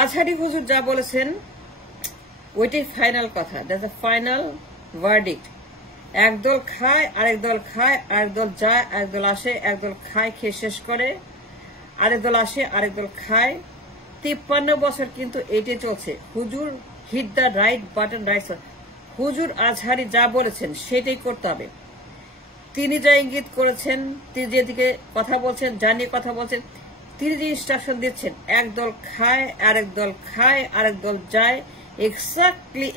আজহারি হুজুর যা বলেছেন ওইটাই ফাইনাল কথা, দ্যাটস দ্য ফাইনাল ভার্ডিক্ট। একদল খায়, আরেক দল খায়, আরেক দল যায়, আরেক দল আসে, একদল খায়, খেয়ে শেষ করে, আরেক দল আসে, আরেক দল খায়। 53 বছর কিন্তু এটাই চলছে। হুজুর hit the right button, right. হুজুর আজহারি যা বলেছেন সেটাই করতে হবে। তিনি যা ইঙ্গিত করেছেন, তিনি যেদিকে কথা বলছেন, যা নিয়ে কথা বলছেন, তিনি যে ইনস্ট্রাকশন দিচ্ছেন, একদল খায়, আরেক দল খায়, আরেক দল যায়, exactly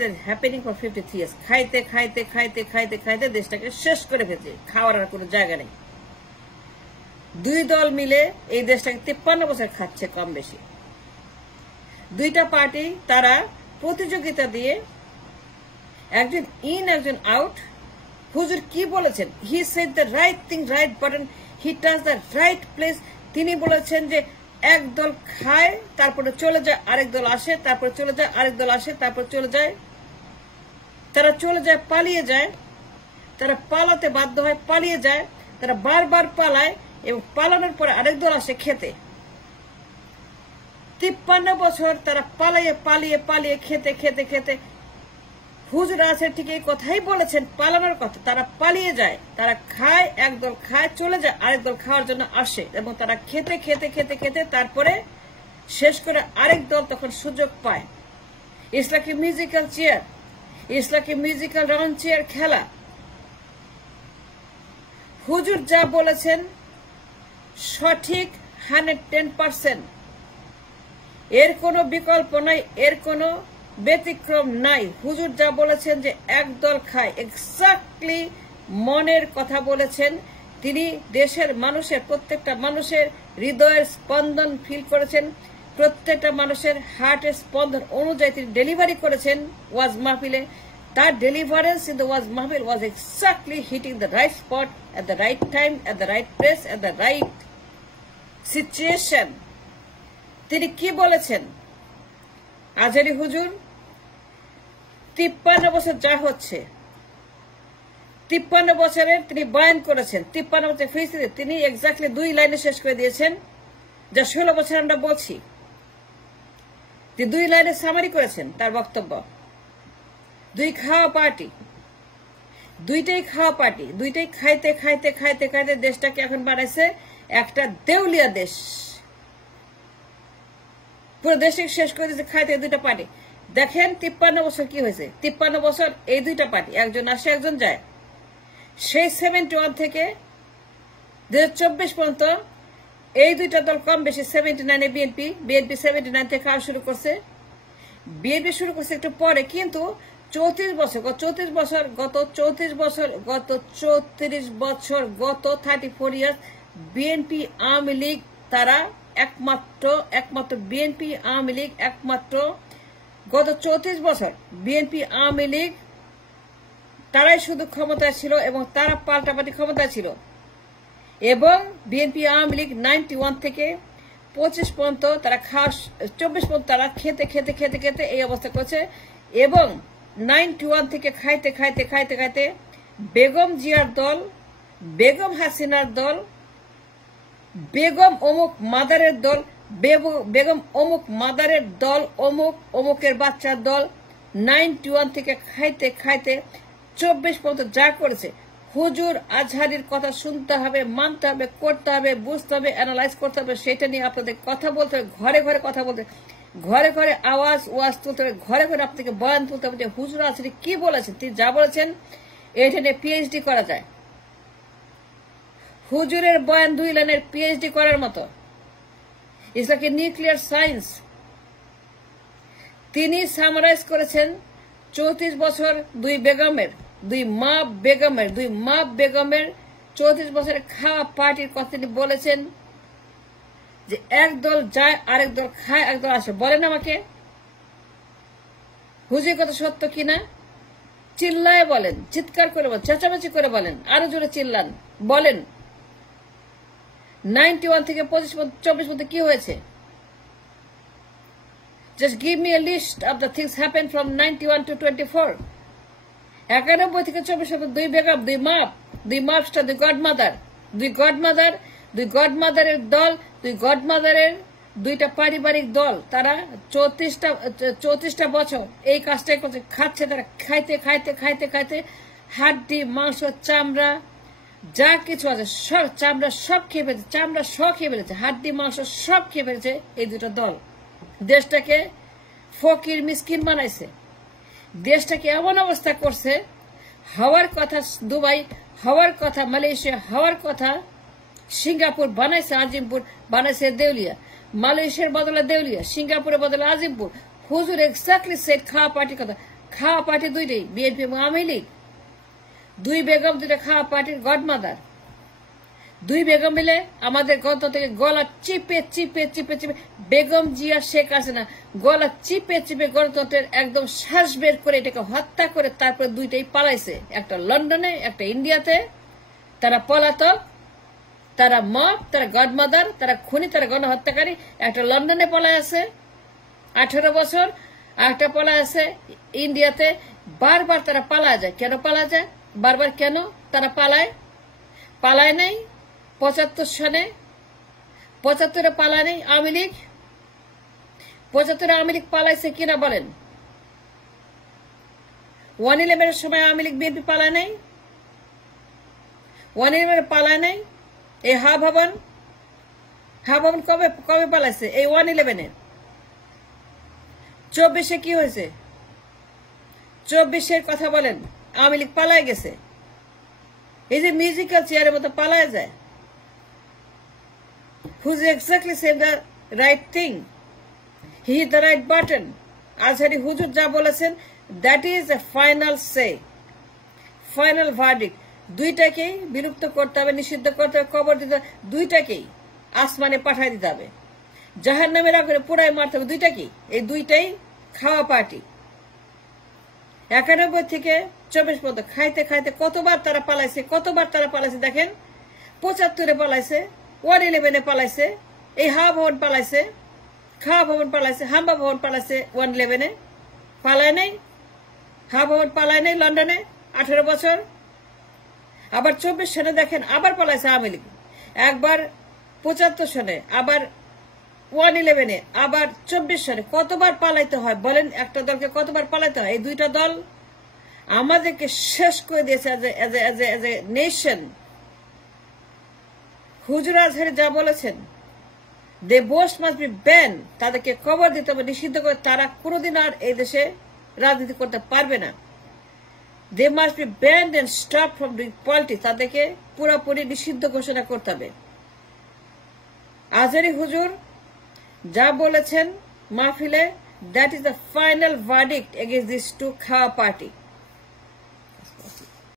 that happening for 53 years. খাইতে খাইতে খাইতে খাইতে খাইতে দেশটাকে শেষ করে ফেলছে, খাওয়ার আর কোনো জায়গা নেই। দুই দল মিলে এই দেশটাকে 53 বছর খাচ্ছে কম বেশি। দুইটা পার্টি তারা প্রতিযোগিতা দিয়ে একজন ইন একজন আউট। হুজুর কি বলেছেন? He said the right thing, right button, he touch the right place. তিনি বলেছেন যে একদল খায়, তারপরে চলে যায়, আরেক দল আসে, তারপরে চলে যায়, আরেক দল আসে, তারপরে চলে যায়। তারা চলে যায়, পালিয়ে যায়, তারা পালাতে বাধ্য হয়, পালিয়ে যায়, তারা বারবার পালায় এবং পালানোর পরে আরেক দল আসে খেতে। 53 বছর তারা পালিয়ে পালিয়ে পালিয়ে খেতে খেতে খেতে। হুজুর আছে ঠিক এই কথাই বলেছেন, পালানোর কথা। তারা পালিয়ে যায়, তারা খায়, একদল খায়, চলে যায়, আরেক দল খাওয়ার জন্য আসে এবং তারা খেতে খেতে খেতে খেতে তারপরে শেষ করে আরেক দল তখন সুযোগ পায়। It's like a musical chair, it's like a musical round chair খেলা। হুজুর যা বলেছেন সঠিক 110%। এর কোনো বিকল্প নাই, এর কোনো ব্যতিক্রম নাই। হুজুর যা বলেছেন যে একদল খায়, এক্স্যাক্টলি মনের কথা বলেছেন। তিনি দেশের মানুষের, প্রত্যেকটা মানুষের হৃদয়ের স্পন্দন ফিল করেছেন, প্রত্যেকটা মানুষের হার্টের স্পন্দন অনুযায়ী তিনি ডেলিভারি করেছেন ওয়াজ মাহফিলে। তার ডেলিভারেন্স ইন দ্য ওয়াজ মাহফিল ওয়াজ exactly hitting the right spot at the right time, at the right place, at the right situation. তিনি কি বলেছেন? আজহারি হুজুর 53 বছর যা হচ্ছে, 53 বছরের তিনি বয়ান করেছেন। 53 বছর ফিরিস্তিতে তিনি এক্স্যাক্টলি 2 লাইনে শেষ করে দিয়েছেন, যা 16 বছর আমরা বলছি। তিনি 2 লাইনে সামারি করেছেন তার বক্তব্য। দুই খাওয়া পার্টি, দুইটাই খাওয়া পার্টি, দুইটাই খাইতে খাইতে খাইতে খাইতে দেশটাকে এখন বানাইছে একটা দেউলিয়া দেশ। পুরো দেশটাকে শেষ করে দিয়েছে খাইতে দুইটা পার্টি। দেখেন 53 বছর কি হয়েছে। 53 বছর এই দুইটা পার্টি, একজন আসে একজন যায়। সেই 71 থেকে 2024 পর্যন্ত এই দুইটা দল কম বেশি 79 এ বিএনপি 79 থেকে খাওয়া শুরু করছে। বিএনপি শুরু করছে একটু পরে, কিন্তু 34 বছর, গত 34 ইয়ার্স বিএনপি আওয়ামী লীগ তারা একমাত্র বিএনপি আওয়ামী লীগ একমাত্র গত 34 বছর বিএনপি আওয়ামী লীগ তারাই শুধু ক্ষমতায় ছিল এবং তারা পাল্টাপাল্টি ক্ষমতায় ছিল। এবং বিএনপি আওয়ামী লীগ 91 থেকে 25 পর্যন্ত তারা 24 পর্যন্ত তারা খেতে খেতে খেতে খেতে এই অবস্থা করেছে। এবং 91 থেকে খাইতে খাইতে খাইতে খাইতে বেগম জিয়ার দল, বেগম হাসিনার দল, বেগম অমুক মাদারের দল, বেগম অমুক মাদারের দল, অমুকের বাচ্চার দল, 91 থেকে খাইতে খাইতে 24 পর্যন্ত যা করেছে। হুজুর আজহারির কথা শুনতে হবে, মানতে হবে, করতে হবে, বুঝতে হবে, অ্যানালাইজ করতে হবে। সেটা নিয়ে আপনাদের কথা বলতে হবে, ঘরে ঘরে কথা বলতে হবে, ঘরে ঘরে ওয়াজ তুলতে হবে, ঘরে ঘরে আপনাকে বয়ান তুলতে হবে যে হুজুর আজহারি কি বলেছেন। তিনি যা বলেছেন এটা নিয়ে পিএইচডি করা যায়। হুজুরের বয়ান 2 লাইনের পিএইচডি করার মতো। It's like a nuclear science. তিনি সামারাইজ করেছেন 34 বছর দুই মা বেগমের 34 বছরের খাওয়া পার্টির কথা তিনি বলেছেন যে একদল যায়, আরেক দল খায়, একদল আসে। বলেন আমাকে হুজুর কথা সত্য কিনা? চিল্লায় বলেন, চিৎকার করে বলেন, চেঁচামেচি করে বলেন, আরো জোরে চিল্লান, বলেন 91 থেকে 24 পর্যন্ত কি হয়েছে? Just give me a list of the things happened from 91 to 24. 91 থেকে 24 দুই বেগম, দুই মাপস্টার, দুই গডমাদারের দল, দুই গডমাদারের দুইটা পারিবারিক দল, তারা 34টা বছর এই কাজটাই করছে, খাচ্ছে তারা, খাইতে খাইতে খাইতে খাইতে হাড্ডি, মাংস, চামড়া যা কিছু আছে সব, চামড়া সব খেয়ে ফেলেছে, চামড়া সব খেয়ে ফেলেছে, হাড্ডি মাংস সব খেয়ে ফেলেছে এই দুটো দল। দেশটাকে ফকির মিসকিন বানাইছে, দেশটাকে এমন অবস্থা করছে, হওয়ার কথা দুবাই, হওয়ার কথা মালয়েশিয়া, হওয়ার কথা সিঙ্গাপুর বানাইছে, আজিমপুর বানাইছে দেউলিয়া, মালয়েশিয়ার বদলে দেউলিয়া, সিঙ্গাপুরের বদলে আজিমপুর। হুজুর এক্স্যাক্টলি সেট খাওয়া পার্টির কথা। খাওয়া পার্টি দুইটাই, বিএনপি এবং আওয়ামী লীগ। দুই বেগম, দুইটা খাওয়া পার্টির গডমাদার। দুই বেগম মিলে আমাদের গণতন্ত্র থেকে গলা চিপে চিপে চিপে চিপে, বেগম জিয়া শেখ হাসিনা গলা চিপে চিপে গণতন্ত্রের একদম শ্বাস বের করে এটাকে হত্যা করে তারপরে দুইটাই পালাইছে, একটা লন্ডনে, একটা ইন্ডিয়াতে। তারা পলাতক, তারা মব, তারা গডমাদার, তারা খুনি, তারা গণহত্যাকারী। একটা লন্ডনে পলায় আছে 18 বছর, একটা পলায় আছে ইন্ডিয়াতে। বারবার তারা পালা যায়। কেন পালা যায় বারবার? কেন তারা পালায় নাই 75 সনে? 75-এ পালায় নেই আওয়ামী লীগ? 75-এ আওয়ামী লীগ পালাইছে কিনা বলেন? 111-এর সময় আওয়ামী লীগ বিএনপি পালায় নাই? 111-এ পালায় নাই? এই হা ভবন কবে কবে পালাইছে? এই 111-এ। 24-এ কি হয়েছে? 24-এর কথা বলেন। আওয়ামী লীগ পালায় গেছে। এই যে মিউজিক্যাল চেয়ারের মতো পালায় যায়। Who's exactly said the right thing? He hit the right button. Azhari হুজুর যা বলেছেন, that is a final say, final verdict. দুইটাকেই বিলুপ্ত করতে হবে, নিষিদ্ধ করতে হবে, কবর দিতে হবে, দুইটাকেই আসমানে পাঠাই দিতে হবে, জাহান্নামের আগুনে পুরাই মারতে হবে, দুইটাকেই। এই দুইটাই খাওয়া পার্টি। 91 থেকে 24 পর্যন্ত খাইতে খাইতে কতবার তারা পালাইছে দেখেন। 75-এ পালাইছে, 111-এ পালাইছে, এই হাওয়া ভবন পালাইছে, খাওয়া ভবন পালাইছে, হাম্বা ভবন পালাইছে 111-এ। পালায় নাই হাওয়া ভবন, পালায় নাই লন্ডনে 18 বছর। আবার 24 সনে দেখেন আবার পালাইছে আওয়ামী লীগ, একবার 75 সনে, আবার 111-এ, আবার 24 সনে। কতবার পালাইতে হয় বলেন? একটা দলকে কতবার পালাইতে হয়? এই দুইটা দল আমাদেরকে শেষ করে দিয়েছে এজ এ নেশন। হুজুর আজহারি যা বলেছেন, দে বোস্ট মাস্ট বি ব্যান, তাদেরকে কবর দিতে হবে, নিষিদ্ধ করে। তারা কোনোদিন আর এই দেশে রাজনীতি করতে পারবে না। They must be banned and stop from doing politics, তাদেরকে পুরোপুরি নিষিদ্ধ ঘোষণা করতে হবে। আজহারি হুজুর যা বলেছেন মাহফিলে, that is the final verdict against this to খাওয়া পার্টি।